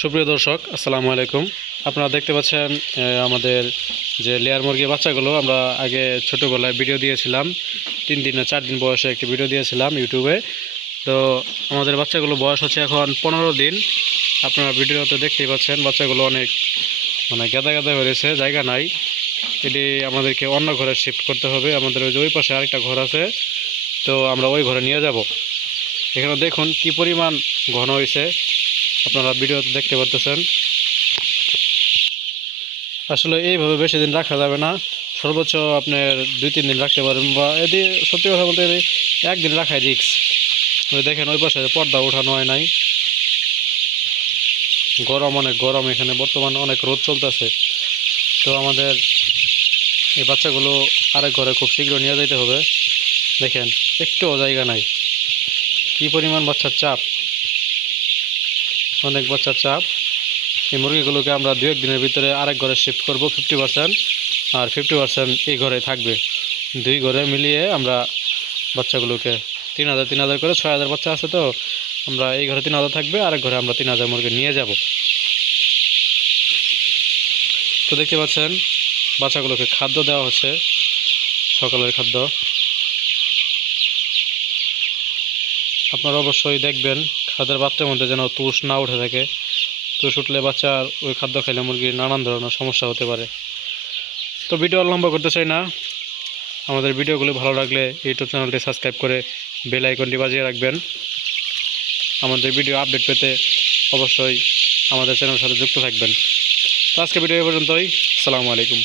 সুপ্রিয় দর্শক, আসসালামু আলাইকুম। আপনারা দেখতে পাচ্ছেন আমাদের যে লেয়ার মুরগির বাচ্চাগুলো আমরা আগে ছোটোবেলায় ভিডিও দিয়েছিলাম। 3 দিন না 4 দিন বয়সে একটি ভিডিও দিয়েছিলাম ইউটিউবে। তো আমাদের বাচ্চাগুলো বয়স হচ্ছে এখন 15 দিন। আপনারা ভিডিওতে দেখতেই পাচ্ছেন বাচ্চাগুলো অনেক গাদা গাদা হয়েছে, জায়গা নাই। এটি আমাদেরকে অন্য ঘরে শিফট করতে হবে। আমাদের ওই পাশে আরেকটা ঘর আছে, তো আমরা ওই ঘরে নিয়ে যাব। এখানে দেখুন কি পরিমাণ ঘন হয়েছে, আপনারা ভিডিওতে দেখতে পাচ্ছেন। আসলে এইভাবে বেশি দিন রাখা যাবে না, সর্বোচ্চ আপনার 2-3 দিন রাখতে পারেন, বা এটি সত্যি কথা বলতে একদিন রাখাই রিক্স। ওই দেখেন ওই পাশে পর্দা ওঠানো হয় নাই, অনেক গরম, এখানে বর্তমানে অনেক রোদ চলতেছে। তো আমাদের এই বাচ্চাগুলো আরেক ঘরে খুব শীঘ্র নিয়ে যেতে হবে। দেখেন একটুও জায়গা নাই, কি পরিমাণ বাচ্চার চাপ, অনেক বাচ্চার চাপ। এই মুরগিগুলোকে আমরা 2-1 দিনের ভিতরে আরেক ঘরে শিফট করব 50%, আর 50% এই ঘরে থাকবে। 2 ঘরে মিলিয়ে আমরা বাচ্চাগুলোকে 3000 করে 6000 বাচ্চা আছে, তো আমরা এই ঘরে 3000 থাকবে, আরেক ঘরে আমরা 3000 মুরগি নিয়ে যাব। তো দেখতে পাচ্ছেন বাচ্চাগুলোকে খাদ্য দেওয়া হচ্ছে, সকালের খাদ্য। আপনারা অবশ্যই দেখবেন খাদ্যের পাত্রের মধ্যে যেন তুষ না উঠে থাকে। তুষ উঠলে বাচ্চার ওই খাদ্য খাইলে মুরগির নানান ধরনের সমস্যা হতে পারে। তো ভিডিও লম্বা করতে চাই না, আমাদের ভিডিওগুলো ভালো লাগলে ইউটিউব চ্যানেলটি সাবস্ক্রাইব করে বেল আইকনটি বাজিয়ে রাখবেন। আমাদের ভিডিও আপডেট পেতে অবশ্যই আমাদের চ্যানেলের সাথে যুক্ত থাকবেন। তো আজকে ভিডিও পর্যন্তই। আসসালামু আলাইকুম।